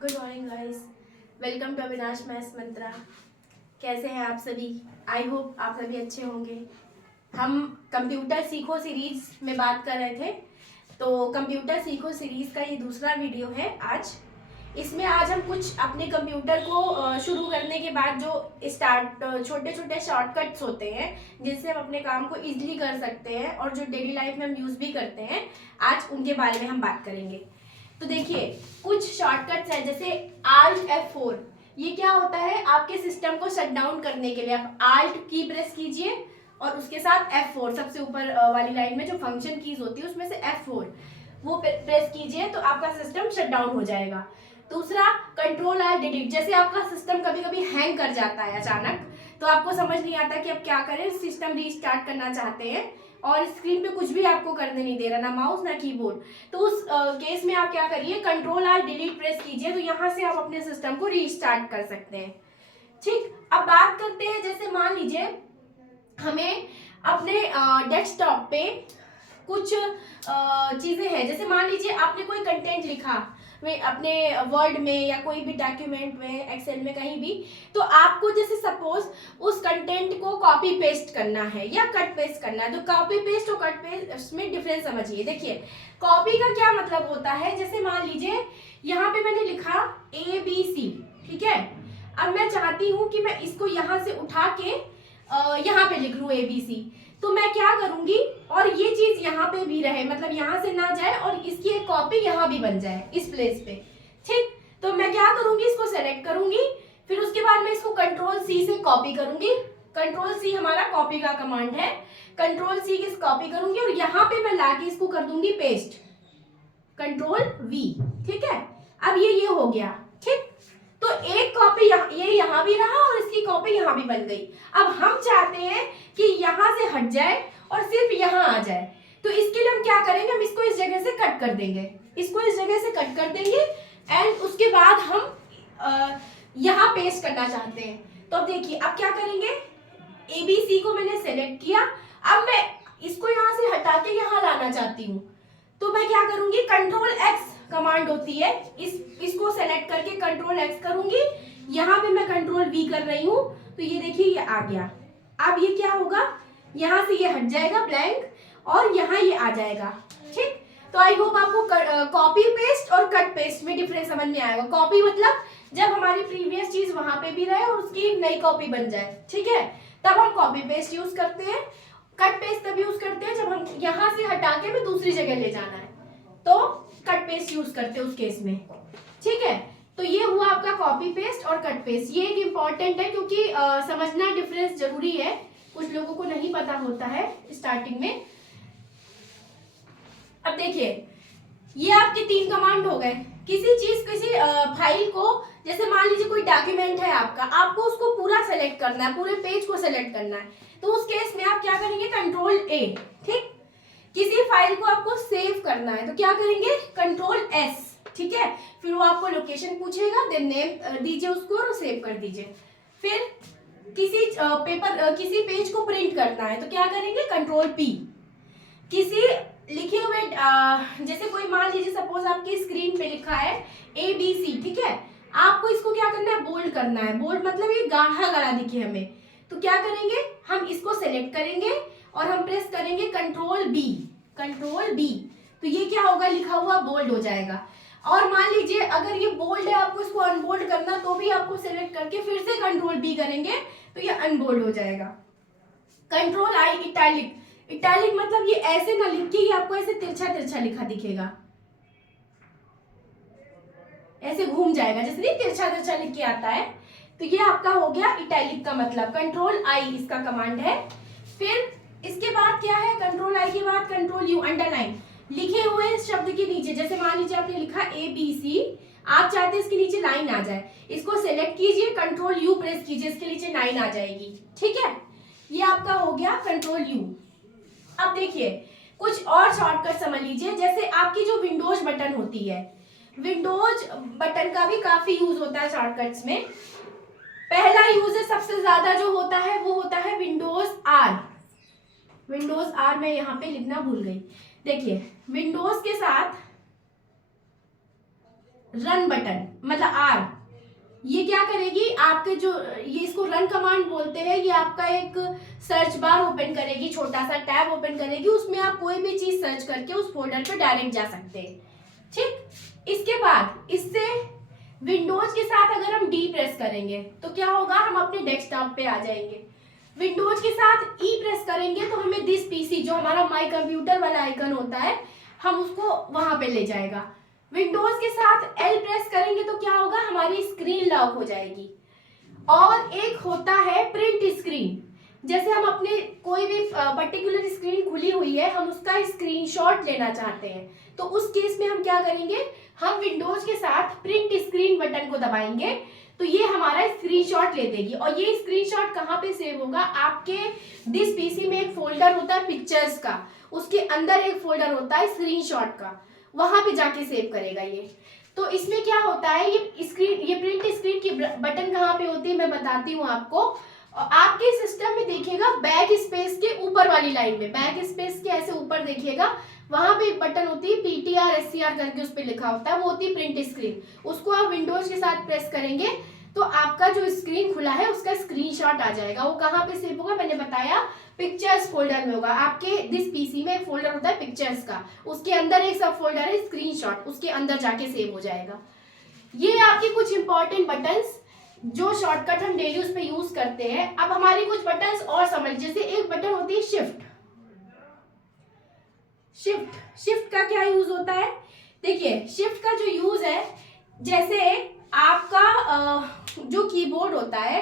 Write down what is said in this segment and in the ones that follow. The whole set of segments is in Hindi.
Good morning guys, welcome to Avinash maths Mantra. कैसे हैं आप सभी? आई होप आप सभी अच्छे होंगे। हम कंप्यूटर सीखो सीरीज में बात कर रहे थे, तो कंप्यूटर सीखो सीरीज का ये दूसरा वीडियो है आज। इसमें आज हम कुछ अपने कंप्यूटर को शुरू करने के बाद जो छोटे छोटे शॉर्टकट्स होते हैं जिनसे हम अपने काम को इजीली कर सकते हैं और जो डेली लाइफ में हम यूज़ भी करते हैं, आज उनके बारे में हम बात करेंगे। तो देखिए, कुछ शॉर्टकट्स हैं जैसे Alt F4। ये क्या होता है? आपके सिस्टम को शट डाउन करने के लिए आप Alt की प्रेस कीजिए और उसके साथ F4, सबसे ऊपर वाली लाइन में जो फंक्शन कीज होती है उसमें से F4 वो प्रेस कीजिए तो आपका सिस्टम शट डाउन हो जाएगा। दूसरा, Ctrl Alt Delete। जैसे आपका सिस्टम कभी कभी हैंग कर जाता है अचानक, तो आपको समझ नहीं आता कि अब क्या करें, सिस्टम रीस्टार्ट करना चाहते हैं और स्क्रीन पे कुछ भी आपको करने नहीं दे रहा, ना माउस ना कीबोर्ड, तो उस केस में आप क्या करिए, Ctrl Alt Delete प्रेस कीजिए, तो यहाँ से आप अपने सिस्टम को रीस्टार्ट कर सकते हैं। ठीक, अब बात करते हैं, जैसे मान लीजिए हमें अपने डेस्कटॉप पे कुछ चीजें हैं, जैसे मान लीजिए आपने कोई कंटेंट लिखा अपने वर्ड में या कोई भी डॉक्यूमेंट में, एक्सेल में, कहीं भी, तो आपको जैसे सपोज उस कंटेंट को कॉपी पेस्ट करना है या कट पेस्ट करना है, तो कॉपी पेस्ट और कट पेस्ट में डिफरेंस समझिए। देखिए, कॉपी का क्या मतलब होता है, जैसे मान लीजिए यहाँ पे मैंने लिखा ABC, ठीक है। अब मैं चाहती हूँ कि मैं इसको यहाँ से उठा के यहाँ पे लिख लूँ ABC, तो मैं क्या करूंगी, और ये चीज यहाँ पे भी रहे, मतलब यहाँ से ना जाए और इसकी एक कॉपी यहाँ भी बन जाए इस प्लेस पे। ठीक, तो मैं क्या करूंगी, इसको सेलेक्ट करूंगी, फिर उसके बाद मैं इसको Ctrl C से कॉपी करूंगी। Ctrl C हमारा कॉपी का कमांड है। Ctrl C की कॉपी करूंगी और यहाँ पे मैं लाके इसको कर दूंगी पेस्ट, Ctrl V। ठीक है, अब ये हो गया। ठीक, तो एक कॉपी ये यहाँ भी रहा और इसकी कॉपी यहाँ भी बन गई। अब हम चाहते हैं कि यहाँ से हट जाए और सिर्फ यहाँ आ जाए, तो इसके लिए हम क्या करेंगे, हम इसको इस जगह से कट कर देंगे, इसको इस जगह से कट कर देंगे एंड उसके बाद हम यहाँ पेस्ट करना चाहते हैं। तो अब देखिए, अब क्या करेंगे, ABC को मैंने सेलेक्ट किया, अब मैं इसको यहाँ से हटा के यहाँ लाना चाहती हूँ, तो मैं क्या करूंगी, Ctrl X कमांड होती है, इसको सेलेक्ट करके Ctrl X करूंगी, यहाँ पे मैं Ctrl V कर रही हूँ, तो ये देखिए ये आ गया। अब ये क्या होगा, यहाँ से ये हट जाएगा ब्लैंक और यहाँ ये आ जाएगा। ठीक, तो आई होप आपको कॉपी पेस्ट और कट पेस्ट में डिफरेंस समझ में आएगा। कॉपी मतलब जब हमारी प्रीवियस चीज वहां पे भी रहे और उसकी नई कॉपी बन जाए, ठीक है, तब हम कॉपी पेस्ट यूज करते हैं। कट पेस्ट तब यूज करते हैं जब हम यहाँ से हटा के हमें दूसरी जगह ले जाना है, तो कट पेस्ट यूज करते हैं उस केस में। ठीक है, तो ये हुआ आपका कॉपी पेस्ट और कट पेस्ट। ये एक इम्पॉर्टेंट है क्योंकि समझना डिफरेंस जरूरी है, कुछ लोगों को नहीं पता होता है स्टार्टिंग में। अब देखिए, ये आपके 3 कमांड हो गए। किसी फाइल को, जैसे मान लीजिए कोई डॉक्यूमेंट है आपका, आपको उसको पूरा सेलेक्ट करना है, पूरे पेज को सेलेक्ट करना है, तो उस केस में आप क्या करेंगे, Ctrl A। ठीक, किसी फाइल को आपको सेव करना है तो क्या करेंगे, Ctrl S। ठीक है, फिर वो आपको लोकेशन पूछेगा, देन नेम दीजिए उसको और सेव कर दीजिए। फिर किसी पेज को प्रिंट करना है तो क्या करेंगे, Ctrl P। किसी लिखे हुए जैसे कोई मान लीजिए सपोज आपकी स्क्रीन पे लिखा है ABC, ठीक है, आपको इसको क्या करना है, बोल्ड करना है। बोल्ड मतलब ये गाढ़ा गाढ़ा दिखे हमें, तो क्या करेंगे, हम इसको सेलेक्ट करेंगे और हम प्रेस करेंगे Ctrl B, तो ये क्या होगा, लिखा हुआ बोल्ड हो जाएगा। और मान लीजिए अगर ये बोल्ड है, आपको इसको अनबोल्ड करना, तो भी आपको सेलेक्ट करके फिर से Ctrl B करेंगे तो ये अनबोल्ड हो जाएगा। Ctrl I इटैलिक, इटैलिक मतलब ये ऐसे ना लिख के आपको ऐसे तिरछा तिरछा लिखा दिखेगा, ऐसे घूम जाएगा, जैसे नहीं तिरछा तिरछा लिख के आता है, तो ये आपका हो गया इटैलिक का मतलब। Ctrl I इसका कमांड है। फिर इसके बाद क्या है, Ctrl I के बाद Ctrl U, अंडरलाइन, लिखे हुए शब्द के नीचे, जैसे मान लीजिए आपने लिखा ABC, आप चाहते हैं इसके नीचे लाइन आ जाए, इसको सेलेक्ट कीजिए, Ctrl U प्रेस कीजिए, इसके नीचे लाइन आ जाएगी। ठीक है, ये आपका हो गया Ctrl U। अब देखिए, कुछ और शॉर्टकट समझ लीजिए, जैसे आपकी जो विंडोज बटन होती है, विंडोज बटन का भी काफी यूज होता है शॉर्टकट्स में। पहला यूज है सबसे ज्यादा जो होता है वो होता है विंडोज R। विंडोज R मैं यहाँ पे लिखना भूल गई। देखिए, विंडोज के साथ रन बटन मतलब आर, ये क्या करेगी आपके जो ये इसको रन कमांड बोलते हैं, ये आपका एक सर्च बार ओपन करेगी, छोटा सा टैब ओपन करेगी, उसमें आप कोई भी चीज सर्च करके उस फोल्डर पे डायरेक्ट जा सकते हैं। ठीक, इसके बाद इससे विंडोज के साथ अगर हम डी प्रेस करेंगे तो क्या होगा, हम अपने डेस्कटॉप पे आ जाएंगे। विंडोज के साथ ई प्रेस करेंगे तो हमें दिस पीसी जो हमारा माई कंप्यूटर वाला आइकन होता है, हम उसको वहां पे ले जाएगा। विंडोज के साथ एल प्रेस करेंगे तो क्या होगा, हमारी स्क्रीन लॉक हो जाएगी। और एक होता है प्रिंट स्क्रीन, जैसे हम अपने कोई भी पर्टिकुलर स्क्रीन खुली हुई है, हम उसका स्क्रीनशॉट लेना चाहते हैं, तो उस केस में हम क्या करेंगे, हम विंडोज के साथ प्रिंट स्क्रीन बटन को दबाएंगे तो ये हमारा स्क्रीनशॉट ले देगी। और ये स्क्रीनशॉट कहाँ पे सेव होगा, आपके दिस पीसी में एक फोल्डर होता है पिक्चर्स का, उसके अंदर एक फोल्डर होता है स्क्रीनशॉट का, वहां पे जाके सेव करेगा ये। तो इसमें क्या होता है, ये प्रिंट स्क्रीन की बटन कहाँ पे होती है मैं बताती हूँ आपको। आपके सिस्टम में देखिएगा बैक स्पेस के ऊपर वाली लाइन में, बैक स्पेस के ऐसे ऊपर देखिएगा, वहां पे एक बटन होती है पीटीआर एससीआर करके उस पर लिखा होता है, वो होती है प्रिंट स्क्रीन। उसको आप विंडोज के साथ प्रेस करेंगे तो आपका जो स्क्रीन खुला है उसका स्क्रीनशॉट आ जाएगा। वो कहाँ पे सेव होगा, मैंने बताया पिक्चर्स फोल्डर में होगा। आपके दिस पीसी में एक फोल्डर होता है पिक्चर्स का, उसके अंदर एक सब फोल्डर है स्क्रीनशॉट, उसके अंदर जाके सेव हो जाएगा। ये आपके कुछ इंपॉर्टेंट बटन्स जो शॉर्टकट हम डेली उस पे यूज करते हैं। अब हमारी कुछ बटन्स और समझ, जैसे एक बटन होती है शिफ्ट। शिफ्ट का क्या यूज होता है, देखिए शिफ्ट का जो यूज है, जैसे आपका जो कीबोर्ड होता है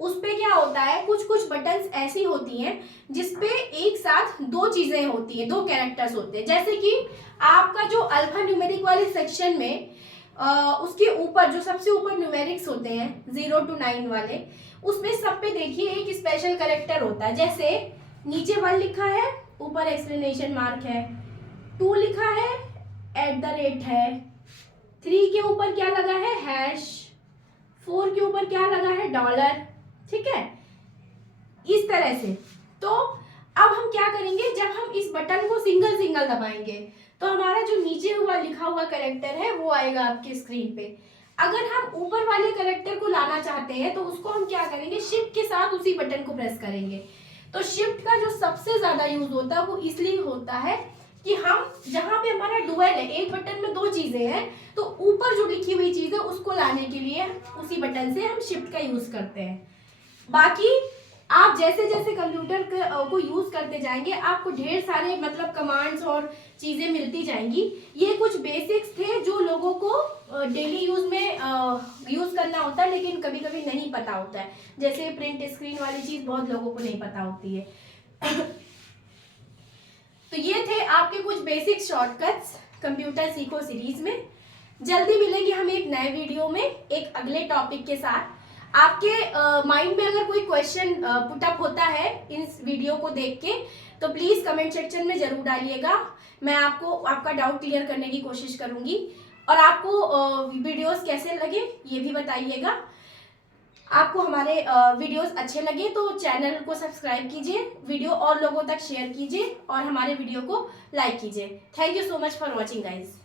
उस पे क्या होता है, कुछ कुछ बटन्स ऐसी होती हैं जिसपे एक साथ दो चीजें होती हैं, दो कैरेक्टर्स होते हैं। जैसे कि आपका जो अल्फा न्यूमेरिक वाले सेक्शन में उसके ऊपर जो सबसे ऊपर न्यूमेरिक्स होते हैं 0 to 9 वाले, उसमें सब पे देखिए एक स्पेशल कैरेक्टर होता है। जैसे नीचे 1 लिखा है, ऊपर एक्सक्लेमेशन मार्क है, 2 लिखा है, @ है, 3 के ऊपर क्या लगा है, हैश, 4 के ऊपर क्या लगा है, $। ठीक है, इस तरह से। तो अब हम क्या करेंगे, जब हम इस बटन को सिंगल सिंगल दबाएंगे तो हमारा जो नीचे हुआ लिखा हुआ कैरेक्टर है वो आएगा आपके स्क्रीन पे। अगर हम ऊपर वाले कैरेक्टर को लाना चाहते हैं तो उसको हम क्या करेंगे, शिफ्ट के साथ उसी बटन को प्रेस करेंगे। तो शिफ्ट का जो सबसे ज्यादा यूज होता है वो इसलिए होता है कि हम जहां पे हमारा डुअल है, एक बटन में दो चीजें हैं, तो ऊपर जो लिखी हुई चीज है उसको लाने के लिए उसी बटन से हम शिफ्ट का यूज करते हैं। बाकी आप जैसे जैसे कंप्यूटर को यूज करते जाएंगे आपको ढेर सारे मतलब कमांड्स और चीजें मिलती जाएंगी। ये कुछ बेसिक्स थे जो लोगों को डेली यूज में यूज करना होता है, लेकिन कभी कभी नहीं पता होता है। जैसे प्रिंट स्क्रीन वाली चीज बहुत लोगों को नहीं पता होती है। तो ये थे आपके कुछ बेसिक शॉर्टकट्स कंप्यूटर सीखो सीरीज में। जल्दी मिलेंगे हम एक नए वीडियो में एक अगले टॉपिक के साथ। आपके माइंड में अगर कोई क्वेश्चन पुटअप होता है इस वीडियो को देख के तो प्लीज कमेंट सेक्शन में जरूर डालिएगा। मैं आपको आपका डाउट क्लियर करने की कोशिश करूंगी। और आपको वीडियोस कैसे लगे ये भी बताइएगा। आपको हमारे वीडियोस अच्छे लगे तो चैनल को सब्सक्राइब कीजिए, वीडियो और लोगों तक शेयर कीजिए और हमारे वीडियो को लाइक कीजिए। Thank you so much for watching guys.